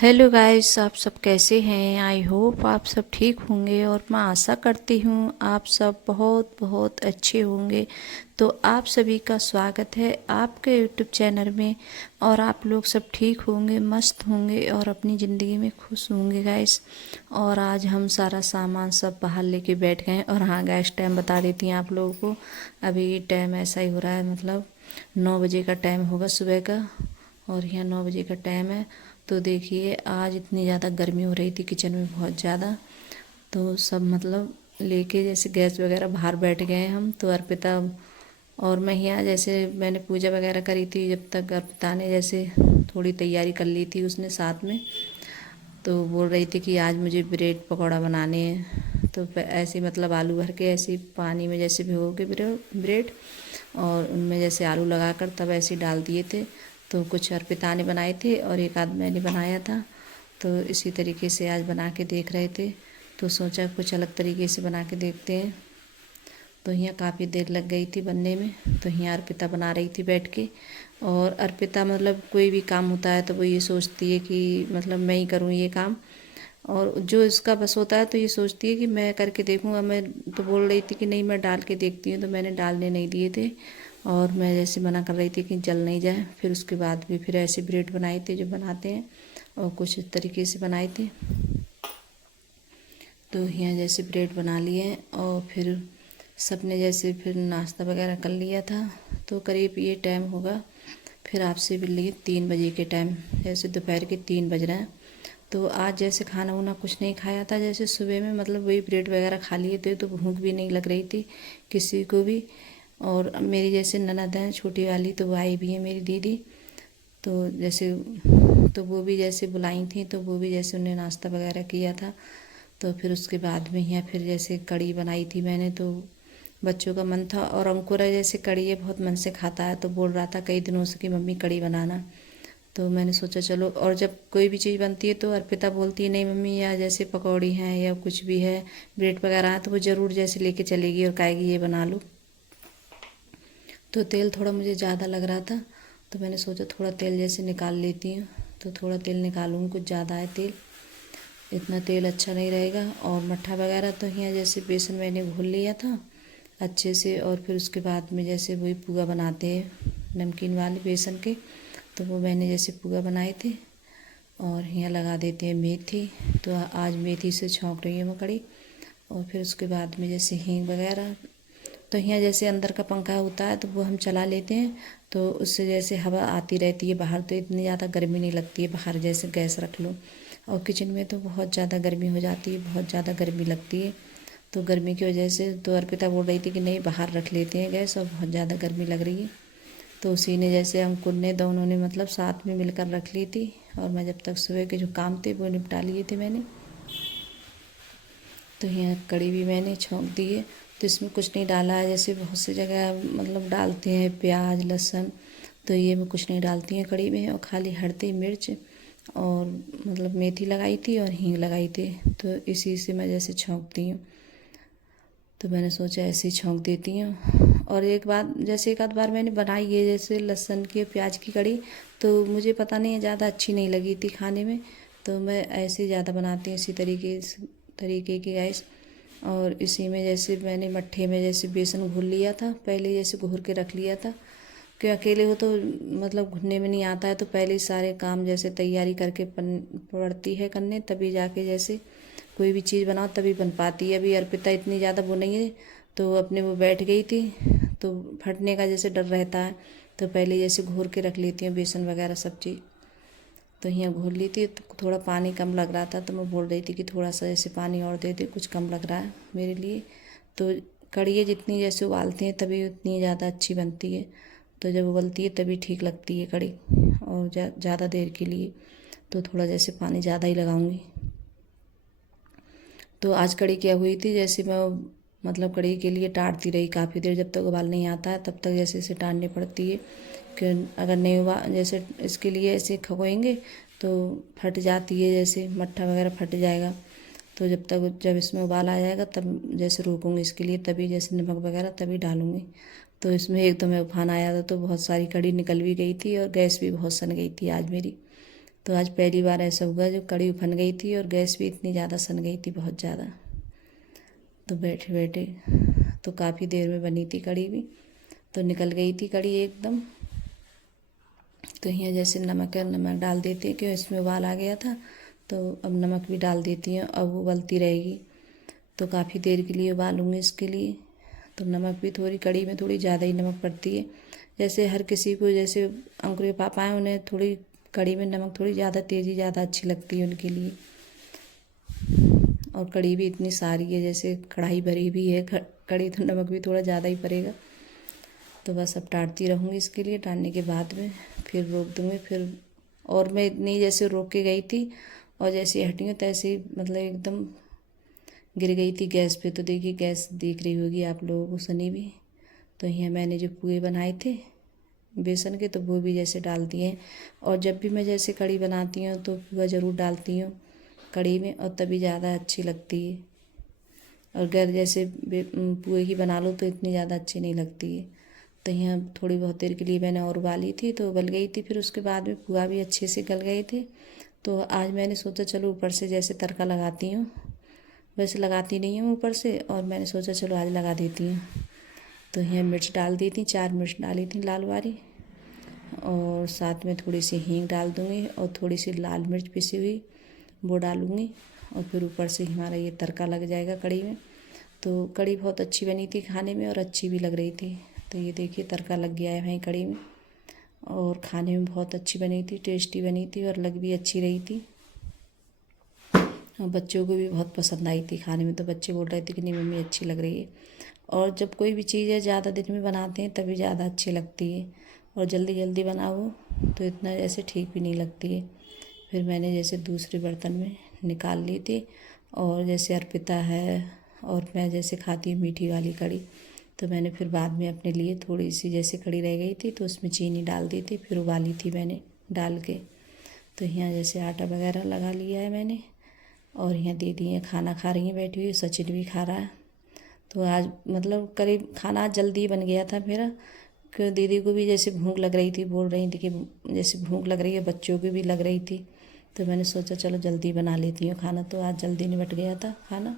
Hello guys, आप सब कैसे हैं। आई होप आप सब ठीक होंगे और मैं आशा करती हूँ आप सब बहुत बहुत अच्छे होंगे। तो आप सभी का स्वागत है आपके यूट्यूब चैनल में। और आप लोग सब ठीक होंगे, मस्त होंगे और अपनी ज़िंदगी में खुश होंगे गाइस। और आज हम सारा सामान सब बाहर लेके बैठ गए हैं। और हाँ गाइस, टाइम बता देती हैं आप लोगों को। अभी टाइम ऐसा ही हो रहा है, मतलब 9 बजे का टाइम होगा सुबह का। और यहाँ 9 बजे का टाइम है। तो देखिए आज इतनी ज़्यादा गर्मी हो रही थी किचन में, बहुत ज़्यादा। तो सब मतलब लेके जैसे गैस वगैरह बाहर बैठ गए हम। तो अर्पिता और मैं यहाँ जैसे मैंने पूजा वगैरह करी थी, जब तक अर्पिता ने जैसे थोड़ी तैयारी कर ली थी उसने साथ में। तो बोल रही थी कि आज मुझे ब्रेड पकौड़ा बनाने हैं। तो ऐसे मतलब आलू भर के ऐसे पानी में जैसे भिगो के ब्रेड और उनमें जैसे आलू लगाकर तब ऐसे डाल दिए थे। तो कुछ अर्पिता ने बनाए थे और एक आध मैंने बनाया था। तो इसी तरीके से आज बना के देख रहे थे। तो सोचा कुछ अलग तरीके से बना के देखते हैं। तो यहाँ काफ़ी देर लग गई थी बनने में। तो यहाँ अर्पिता बना रही थी बैठ के। और अर्पिता मतलब कोई भी काम होता है तो वो ये सोचती है कि मतलब मैं ही करूँ ये काम। और जो इसका बस होता है तो ये सोचती है कि मैं करके देखूँगा। मैं तो बोल रही थी कि नहीं मैं डाल के देखती हूँ, तो मैंने डालने नहीं दिए थे। और मैं जैसे मना कर रही थी कि जल नहीं जाए। फिर उसके बाद भी फिर ऐसे ब्रेड बनाए थे जो बनाते हैं, और कुछ इस तरीके से बनाए थे। तो यहाँ जैसे ब्रेड बना लिए और फिर सबने जैसे फिर नाश्ता वगैरह कर लिया था। तो करीब ये टाइम होगा फिर आपसे भी लिए 3 बजे के टाइम, जैसे दोपहर के 3 बज रहे हैं। तो आज जैसे खाना वाना कुछ नहीं खाया था, जैसे सुबह में मतलब वही ब्रेड वगैरह खा लिए थे। तो भूख भी नहीं लग रही थी किसी को भी। और मेरी जैसे ननद है छोटी वाली, तो वो आई भी है मेरी दीदी। तो जैसे तो वो भी जैसे बुलाई थी, तो वो भी जैसे उन्हें नाश्ता वगैरह किया था। तो फिर उसके बाद में यहाँ फिर जैसे कढ़ी बनाई थी मैंने। तो बच्चों का मन था और अंकुर है जैसे कढ़ी ये बहुत मन से खाता है, तो बोल रहा था कई दिनों से कि मम्मी कढ़ी बनाना। तो मैंने सोचा चलो। और जब कोई भी चीज़ बनती है तो अर्पिता बोलती है नहीं मम्मी, या जैसे पकौड़ी हैं या कुछ भी है ब्रेड वगैरह है, तो वो ज़रूर जैसे लेके चलेगी और कहेगी ये बना लो। तो तेल थोड़ा मुझे ज़्यादा लग रहा था, तो मैंने सोचा थोड़ा तेल जैसे निकाल लेती हूँ। तो थोड़ा तेल निकालूँगी, कुछ ज़्यादा है तेल, इतना तेल अच्छा नहीं रहेगा। और मट्ठा वगैरह तो यहाँ जैसे बेसन मैंने घोल लिया था अच्छे से। और फिर उसके बाद में जैसे वही पुआ बनाते हैं नमकीन वाले बेसन के, तो वो मैंने जैसे पुआ बनाए थे। और यहाँ लगा देते हैं मेथी। तो आज मेथी से छौंक रही है मैं कढ़ी। और फिर उसके बाद में जैसे हींग वगैरह। तो यहाँ जैसे अंदर का पंखा होता है तो वो हम चला लेते हैं, तो उससे जैसे हवा आती रहती है बाहर, तो इतनी ज़्यादा गर्मी नहीं लगती है बाहर जैसे गैस रख लो। और किचन में तो बहुत ज़्यादा गर्मी हो जाती है, बहुत ज़्यादा गर्मी लगती है। तो गर्मी की वजह से तो अर्पिता बोल रही थी कि नहीं बाहर रख लेते हैं गैस, और बहुत ज़्यादा गर्मी लग रही है। तो उसी ने जैसे अंकुर ने दोनों ने मतलब साथ में मिलकर रख ली थी। और मैं जब तक सुबह के जो काम थे वो निपटा लिए थे मैंने। तो यहाँ कड़ी भी मैंने छौंक दी है। तो इसमें कुछ नहीं डाला है, जैसे बहुत सी जगह मतलब डालते हैं प्याज लहसुन। तो ये मैं कुछ नहीं डालती हूँ कड़ी में, और खाली हल्दी मिर्च और मतलब मेथी लगाई थी और हींग लगाई थी। तो इसी से मैं जैसे छौंकती हूँ। तो मैंने सोचा ऐसे ही छौंक देती हूँ। और एक बार जैसे एक आध बार मैंने बनाई है जैसे लहसुन की प्याज की कड़ी, तो मुझे पता नहीं है ज़्यादा अच्छी नहीं लगी थी खाने में। तो मैं ऐसे ही ज़्यादा बनाती हूँ इसी तरीके की गैस। और इसी में जैसे मैंने मट्ठे में जैसे बेसन घोल लिया था पहले, जैसे घोल के रख लिया था। कि अकेले हो तो मतलब घुलने में नहीं आता है, तो पहले ही सारे काम जैसे तैयारी करके पड़ती है करने, तभी जाके जैसे कोई भी चीज़ बनाओ तभी बन पाती है। अभी अर्पिता इतनी ज़्यादा वो नहीं है, तो अपने वो बैठ गई थी। तो फटने का जैसे डर रहता है, तो पहले जैसे घोर के रख लेती हूँ बेसन वगैरह सब चीज़। तो यहाँ घोल ली थी, तो थोड़ा पानी कम लग रहा था, तो मैं बोल रही थी कि थोड़ा सा जैसे पानी और दे दे, कुछ कम लग रहा है मेरे लिए। तो कढ़ी जितनी जैसे उबालते हैं तभी उतनी ज़्यादा अच्छी बनती है। तो जब उबलती है तभी ठीक लगती है कढ़ी, और ज़्यादा देर के लिए तो थोड़ा जैसे पानी ज़्यादा ही लगाऊंगी। तो आज कढ़ी क्या हुई थी, जैसे मैं मतलब कढ़ी के लिए टाड़ती रही काफ़ी देर, जब तक उबाल नहीं आता है तब तक जैसे इसे टाड़नी पड़ती है। कि अगर नहीं उबाल जैसे इसके लिए ऐसे खगोएंगे तो फट जाती है, जैसे मट्ठा वगैरह फट जाएगा। तो जब इसमें उबाल आ जाएगा तब जैसे रोकूंगी इसके लिए, तभी जैसे नमक वगैरह तभी डालूंगी। तो इसमें एक दो में उफान आया था, तो बहुत सारी कढ़ी निकल भी गई थी और गैस भी बहुत सन गई थी आज मेरी। तो आज पहली बार ऐसा हुआ जो कढ़ी उफन गई थी और गैस भी इतनी ज़्यादा सन गई थी, बहुत ज़्यादा। तो बैठे बैठे तो काफ़ी देर में बनी थी कढ़ी भी, तो निकल गई थी कढ़ी एकदम। तो यहाँ जैसे नमक डाल देती है, क्यों इसमें उबाल आ गया था, तो अब नमक भी डाल देती हूँ। अब उबलती रहेगी तो काफ़ी देर के लिए उबालूँगी इसके लिए। तो नमक भी थोड़ी कढ़ी में थोड़ी ज़्यादा ही नमक पड़ती है। जैसे हर किसी को, जैसे अंकुर के पापा हैं, उन्हें थोड़ी कढ़ी में नमक थोड़ी ज़्यादा तेज़ी ज़्यादा अच्छी लगती है उनके लिए। और कढ़ी भी इतनी सारी है, जैसे कढ़ाई भरी भी है कढ़ी, तो नमक भी थोड़ा ज़्यादा ही पड़ेगा। तो बस अब टाटती रहूँगी इसके लिए। टाटने के बाद में फिर रोक दूँगी फिर। और मैं इतनी जैसे रोक के गई थी और जैसे हटी हूँ तैसे ही मतलब एकदम गिर गई थी गैस पे। तो देखिए गैस दिख रही होगी आप लोगों को सनी भी। तो यहाँ मैंने जो पुए बनाए थे बेसन के, तो वो भी जैसे डाल दिए। और जब भी मैं जैसे कढ़ी बनाती हूँ तो पुआ ज़रूर डालती हूँ कढ़ी में, और तभी ज़्यादा अच्छी लगती है। और अगर जैसे पुए ही बना लो तो इतनी ज़्यादा अच्छी नहीं लगती है। तो यहाँ थोड़ी बहुत देर के लिए मैंने और उबाली थी, तो उबल गई थी। फिर उसके बाद में पुआ भी अच्छे से गल गए थे। तो आज मैंने सोचा चलो ऊपर से जैसे तड़का लगाती हूँ, वैसे लगाती नहीं हूँ ऊपर से, और मैंने सोचा चलो आज लगा देती हूँ। तो यहाँ मिर्च डाल दी थी, 4 मिर्च डाली थी लाल वाली, और साथ में थोड़ी सी हींग डाल दूँगी और थोड़ी सी लाल मिर्च पिसी हुई वो डालूँगी। और फिर ऊपर से हमारा ये तड़का लग जाएगा कढ़ी में। तो कढ़ी बहुत अच्छी बनी थी खाने में और अच्छी भी लग रही थी। तो ये देखिए तड़का लग गया है भाई कढ़ी में, और खाने में बहुत अच्छी बनी थी, टेस्टी बनी थी और लग भी अच्छी रही थी। और बच्चों को भी बहुत पसंद आई थी खाने में। तो बच्चे बोल रहे थे कि नहीं मम्मी अच्छी लग रही है। और जब कोई भी चीज़ है ज़्यादा दिन में बनाते हैं तभी ज़्यादा अच्छी लगती है, और जल्दी जल्दी बनाओ तो इतना जैसे ठीक भी नहीं लगती है। फिर मैंने जैसे दूसरे बर्तन में निकाल ली थी। और जैसे अर्पिता है और मैं जैसे खाती हूँ मीठी वाली कढ़ी, तो मैंने फिर बाद में अपने लिए थोड़ी सी जैसे कढ़ी रह गई थी तो उसमें चीनी डाल दी थी, फिर उबाली थी मैंने डाल के। तो यहाँ जैसे आटा वगैरह लगा लिया है मैंने, और यहाँ दीदी हैं खाना खा रही हैं बैठी हुई, सचिन भी खा रहा है। तो आज मतलब करीब खाना जल्दी बन गया था मेरा, क्योंकि दीदी को भी जैसे भूख लग रही थी, बोल रही थी कि जैसे भूख लग रही है, बच्चों की भी लग रही थी। तो मैंने सोचा चलो जल्दी बना लेती हूँ खाना। तो आज जल्दी निपट गया था खाना।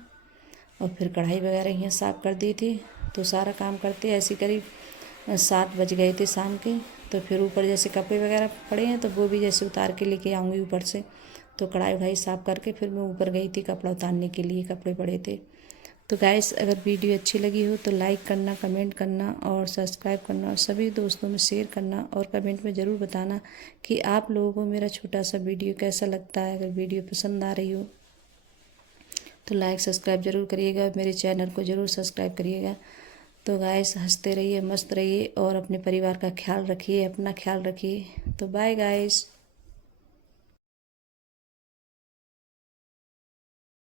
और फिर कढ़ाई वगैरह यहाँ साफ़ कर दी थी। तो सारा काम करते ऐसे करीब 7 बज गए थे शाम के। तो फिर ऊपर जैसे कपड़े वगैरह पड़े हैं तो वो भी जैसे उतार के लेके आऊँगी ऊपर से। तो कढ़ाई वढ़ाई साफ़ करके फिर मैं ऊपर गई थी कपड़ा उतारने के लिए, कपड़े पड़े थे। तो गाइस अगर वीडियो अच्छी लगी हो तो लाइक करना, कमेंट करना और सब्सक्राइब करना, और सभी दोस्तों में शेयर करना, और कमेंट में ज़रूर बताना कि आप लोगों को मेरा छोटा सा वीडियो कैसा लगता है। अगर वीडियो पसंद आ रही हो तो लाइक सब्सक्राइब ज़रूर करिएगा, मेरे चैनल को ज़रूर सब्सक्राइब करिएगा। तो गाइस हंसते रहिए, मस्त रहिए, और अपने परिवार का ख्याल रखिए, अपना ख्याल रखिए। तो बाय गाइस।